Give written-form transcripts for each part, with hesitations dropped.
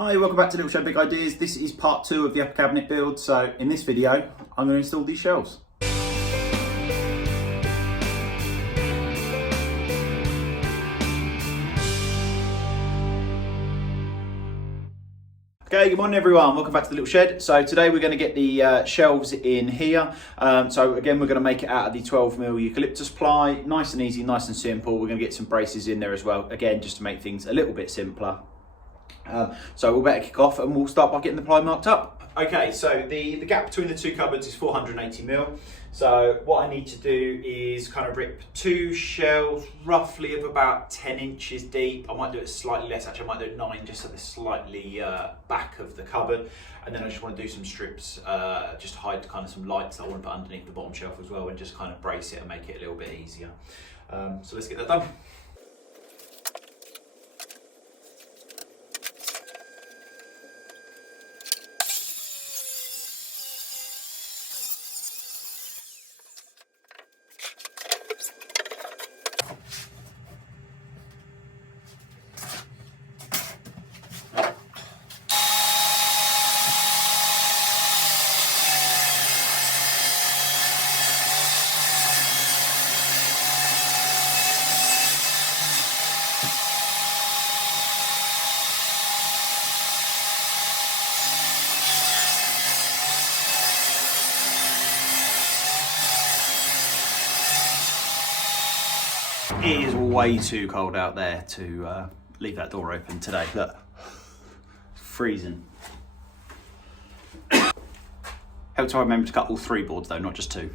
Hi, welcome back to Little Shed Big Ideas. This is part 2 of the upper cabinet build. So in this video, I'm going to install these shelves. Okay, good morning everyone, welcome back to the Little Shed. So today we're going to get the shelves in here. So again, we're going to make it out of the 12mm eucalyptus ply. Nice and easy, nice and simple. We're going to get some braces in there as well, again, just to make things a little bit simpler. So we'll better kick off and we'll start by getting the ply marked up. Okay, so the gap between the two cupboards is 480mm. So what I need to do is kind of rip 2 shelves roughly of about 10 inches deep. I might do it slightly less, actually I might do 9 just at the slightly back of the cupboard. And then I just want to do some strips, just to hide kind of some lights that I want to put underneath the bottom shelf as well, and just kind of brace it and make it a little bit easier. So let's get that done. It is way too cold out there to leave that door open today. Look, freezing. Help to remember to cut all 3 boards though, not just 2.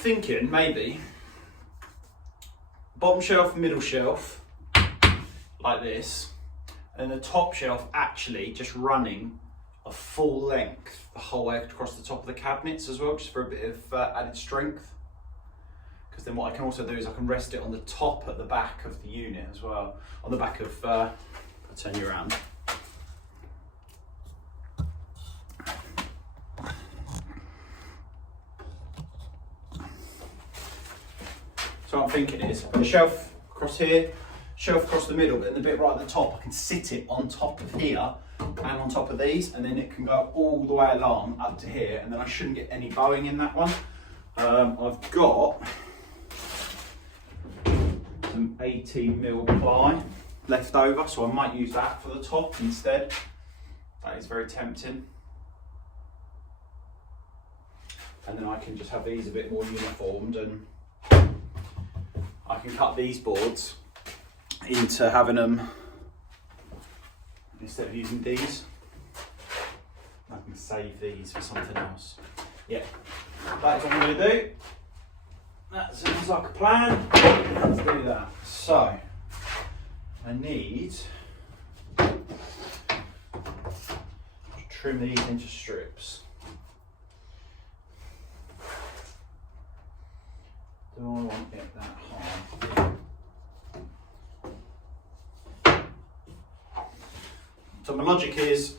Thinking maybe bottom shelf, middle shelf, like this, and the top shelf actually just running a full length the whole way across the top of the cabinets as well, just for a bit of added strength. Because then what I can also do is I can rest it on the top at the back of the unit as well, on the back of, I'll turn you around. So what I'm thinking is, put a shelf across here, shelf across the middle, but then the bit right at the top, I can sit it on top of here and on top of these, and then it can go all the way along up to here, and then I shouldn't get any bowing in that one. I've got some 18mm ply left over, so I might use that for the top instead. That is very tempting. And then I can just have these a bit more uniformed, and I can cut these boards into having them, instead of using these, I can save these for something else. Yeah, that is what I'm going to do. That sounds like a plan. Let's do that. So, I need to trim these into strips. Do I want it that high? So my logic is,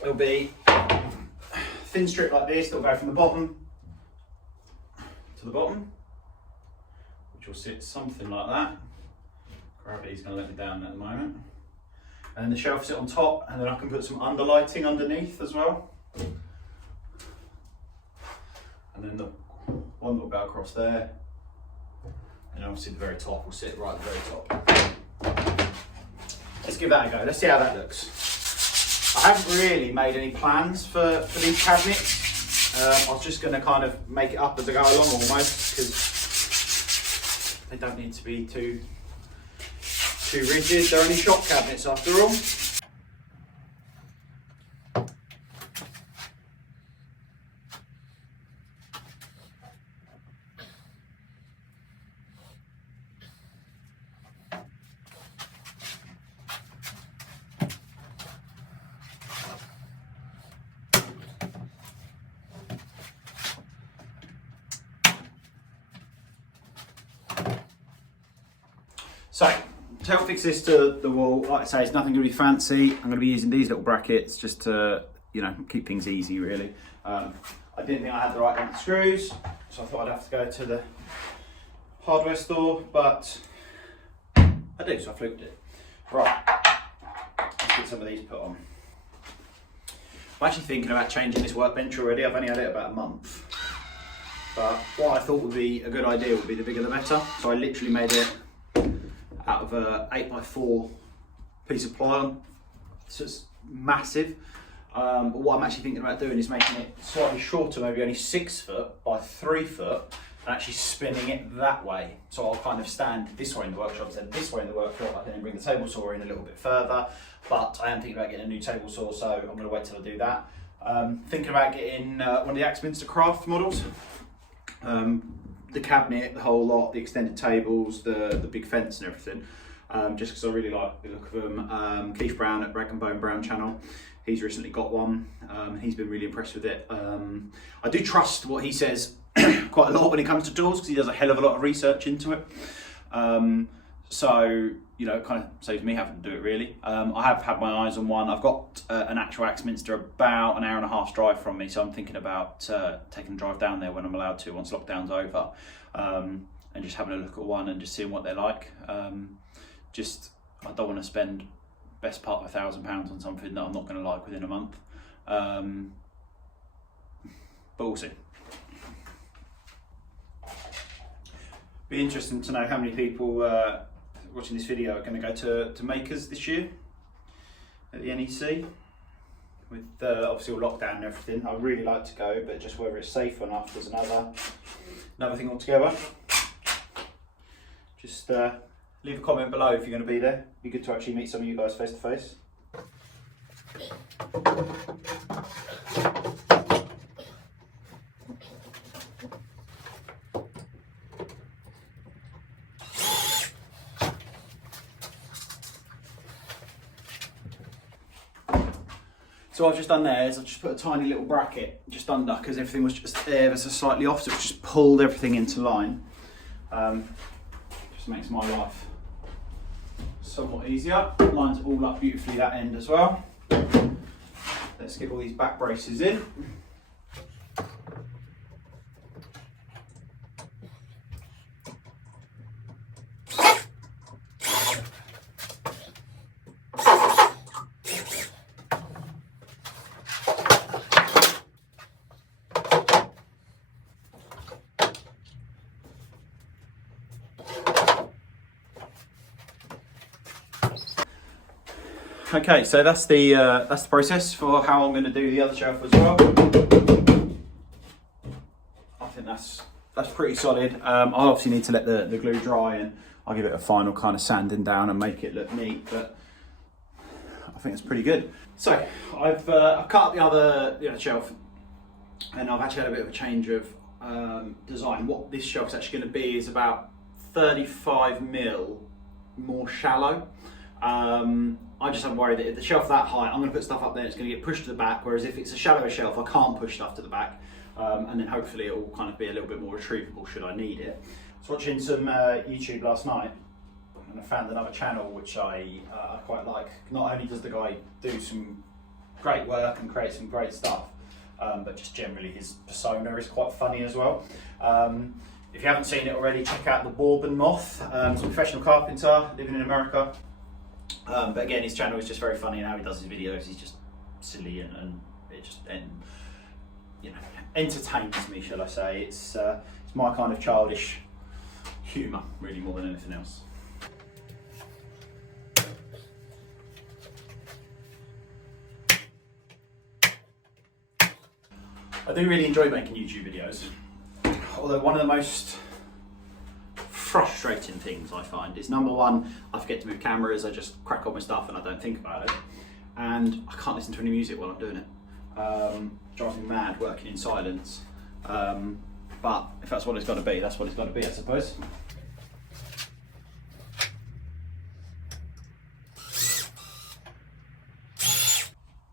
it'll be a thin strip like this that'll go from the bottom to the bottom, which will sit something like that. Gravity's going to let me down at the moment. And the shelf sit on top, and then I can put some underlighting underneath as well. And then the one that will go across there, and obviously the very top will sit right at the very top. Let's give that a go, let's see how that looks. I haven't really made any plans for these cabinets. I was just going to kind of make it up as I go along almost, because they don't need to be too rigid. They're only shop cabinets after all. So, to help fix this to the wall, like I say, it's nothing going to be fancy. I'm going to be using these little brackets just to, you know, keep things easy really. I didn't think I had the right length screws, so I thought I'd have to go to the hardware store, but I do, so I fluked it. Right, let's get some of these put on. I'm actually thinking about changing this workbench already. I've only had it about a month. But what I thought would be a good idea would be the bigger the better. So I literally made it out of a 8x4 piece of ply. So it's massive. But what I'm actually thinking about doing is making it slightly shorter, maybe only 6 foot by 3 foot, and actually spinning it that way. So I'll kind of stand this way in the workshop, then this way in the workshop. I can then bring the table saw in a little bit further. But I am thinking about getting a new table saw, so I'm going to wait till I do that. Thinking about getting one of the Axminster Craft models. The cabinet, the whole lot, the extended tables, the big fence and everything. Just because I really like the look of them. Keith Brown at Rag and Bone Brown channel, he's recently got one. He's been really impressed with it. I do trust what he says quite a lot when it comes to doors, because he does a hell of a lot of research into it. So, you know, it kind of saves me having to do it really. I have had my eyes on one. I've got an actual Axminster about an hour and a half drive from me, so I'm thinking about taking a drive down there when I'm allowed to, once lockdown's over, and just having a look at one and just seeing what they're like. I don't want to spend best part of £1,000 on something that I'm not going to like within a month. But we'll see. Be interesting to know how many people watching this video are going to go to Makers this year at the NEC, with obviously all lockdown and everything. I'd really like to go, but just whether it's safe enough is another thing altogether. Just leave a comment below if you're going to be there. It'd be good to actually meet some of you guys face to face. So what I've just done there is I've just put a tiny little bracket just under, because everything was just ever so slightly off, so it's just pulled everything into line. Just makes my life somewhat easier. Lines all up beautifully that end as well. Let's get all these back braces in. Okay, so that's the process for how I'm going to do the other shelf as well. I think that's pretty solid. I'll obviously need to let the glue dry, and I'll give it a final kind of sanding down and make it look neat, but I think it's pretty good. So I've cut up the other shelf, and I've actually had a bit of a change of design. What this shelf's actually going to be is about 35mm more shallow. I just am worried that if the shelf's that high, I'm going to put stuff up there, it's going to get pushed to the back, whereas if it's a shallower shelf, I can't push stuff to the back, and then hopefully it will kind of be a little bit more retrievable should I need it. I was watching some YouTube last night, and I found another channel which I quite like. Not only does the guy do some great work and create some great stuff, but just generally his persona is quite funny as well. If you haven't seen it already, check out The Bourbon Moth. He's a professional carpenter living in America. But again, his channel is just very funny, and how he does his videos, he's just silly and it just entertains me, shall I say. It's my kind of childish humour, really, more than anything else. I do really enjoy making YouTube videos, although one of the most frustrating things I find is, number one, I forget to move cameras, I just crack on my stuff and I don't think about it, and I can't listen to any music while I'm doing it. Drives me mad working in silence, but if that's what it's got to be, that's what it's got to be, I suppose.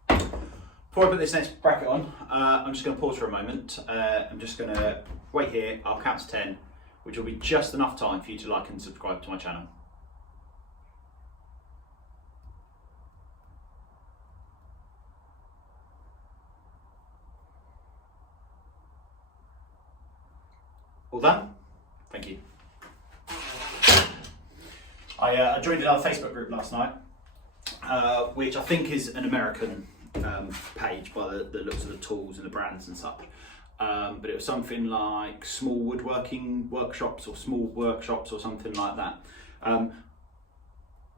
Before I put this next bracket on, I'm just going to pause for a moment. I'm just going to wait here, I'll count to 10, which will be just enough time for you to like and subscribe to my channel. All done? Thank you. I joined another Facebook group last night, which I think is an American page by the looks of the tools and the brands and such. But it was something like small woodworking workshops or small workshops or something like that.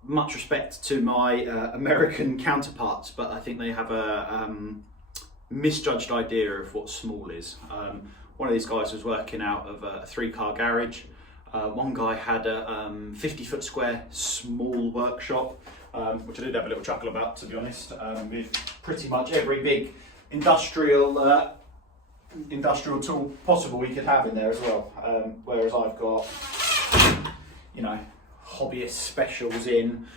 Much respect to my American counterparts, but I think they have a misjudged idea of what small is. One of these guys was working out of a 3-car garage. One guy had a 50-foot square small workshop, which I did have a little chuckle about, to be honest, with pretty much every big industrial tool possible we could have in there as well. Whereas I've got, you know, hobbyist specials in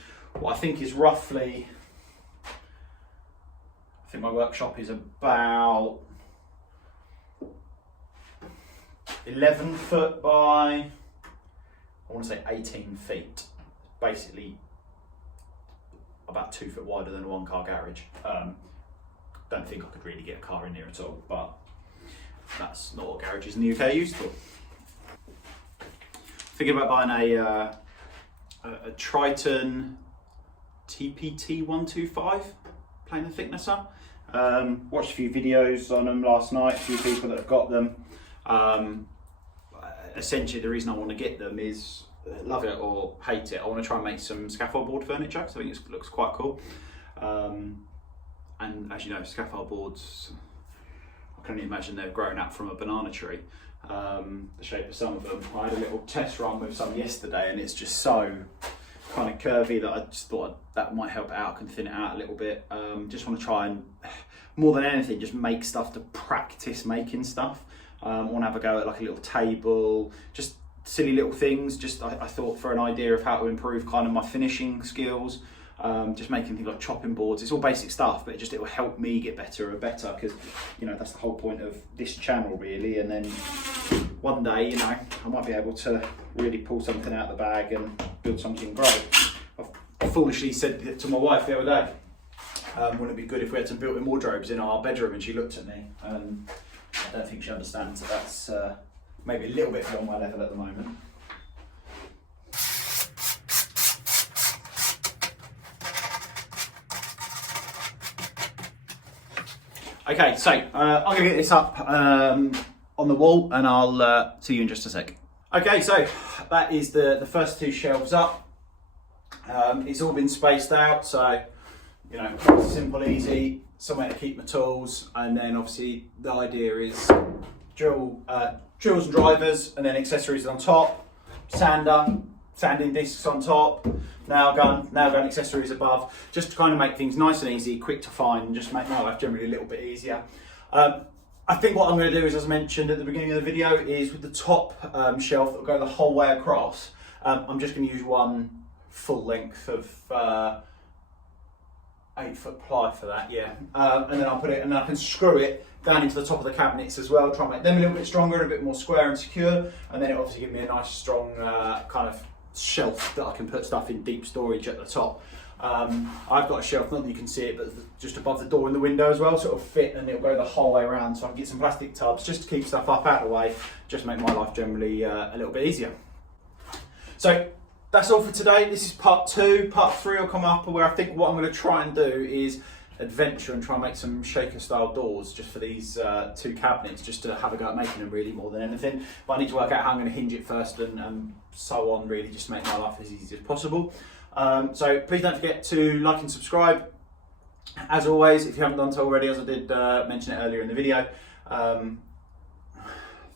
what I think is roughly, I think my workshop is about 11 foot by, I want to say 18 feet. Basically about 2 foot wider than a 1-car garage. Don't think I could really get a car in there at all, but that's not what garages in the UK are used for. Thinking about buying a Triton TPT 125 planer thicknesser. Watched a few videos on them last night, a few people that have got them. Essentially the reason I want to get them is, love it or hate it, I want to try and make some scaffold board furniture, because I think it looks quite cool. And as you know, scaffold boards, I can only imagine they've grown up from a banana tree. The shape of some of them. I had a little test run with some yesterday and it's just so kind of curvy that I just thought that might help it out. I can thin it out a little bit. Just want to try and, more than anything, just make stuff to practice making stuff. I want to have a go at like a little table, just silly little things. Just I thought for an idea of how to improve kind of my finishing skills. Just making things like chopping boards. It's all basic stuff, but it will help me get better and better, because you know that's the whole point of this channel really. And then one day, you know, I might be able to really pull something out of the bag and build something great. I foolishly said to my wife the other day, wouldn't it be good if we had some built-in wardrobes in our bedroom? And she looked at me, and I don't think she understands that that's maybe a little bit beyond my level at the moment. Okay, so I'm going to get this up on the wall and I'll see you in just a sec. Okay, so that is the first 2 shelves up. It's all been spaced out, so you know, simple, easy, somewhere to keep my tools, and then obviously the idea is drills and drivers, and then accessories on top, sander, sanding discs on top, nail gun accessories above, just to kind of make things nice and easy, quick to find, and just make my life generally a little bit easier. I think what I'm going to do is, as I mentioned at the beginning of the video, is with the top shelf that will go the whole way across, I'm just going to use one full length of 8-foot ply for that, yeah. And then I'll put it, and then I can screw it down into the top of the cabinets as well, try and make them a little bit stronger and a bit more square and secure, and then it'll obviously give me a nice strong kind of shelf that I can put stuff in deep storage at the top. I've got a shelf, not that you can see it, but just above the door in the window as well, so it'll fit and it'll go the whole way around, so I can get some plastic tubs just to keep stuff up out of the way, just make my life generally a little bit easier. So that's all for today. This is part 2. Part 3 will come up, where I think what I'm going to try and do is adventure and try and make some shaker style doors just for these 2 cabinets, just to have a go at making them really, more than anything. But I need to work out how I'm going to hinge it first and so on, really, just to make my life as easy as possible. So please don't forget to like and subscribe. As always, if you haven't done so already, as I did mention it earlier in the video.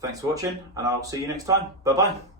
Thanks for watching, and I'll see you next time. Bye bye.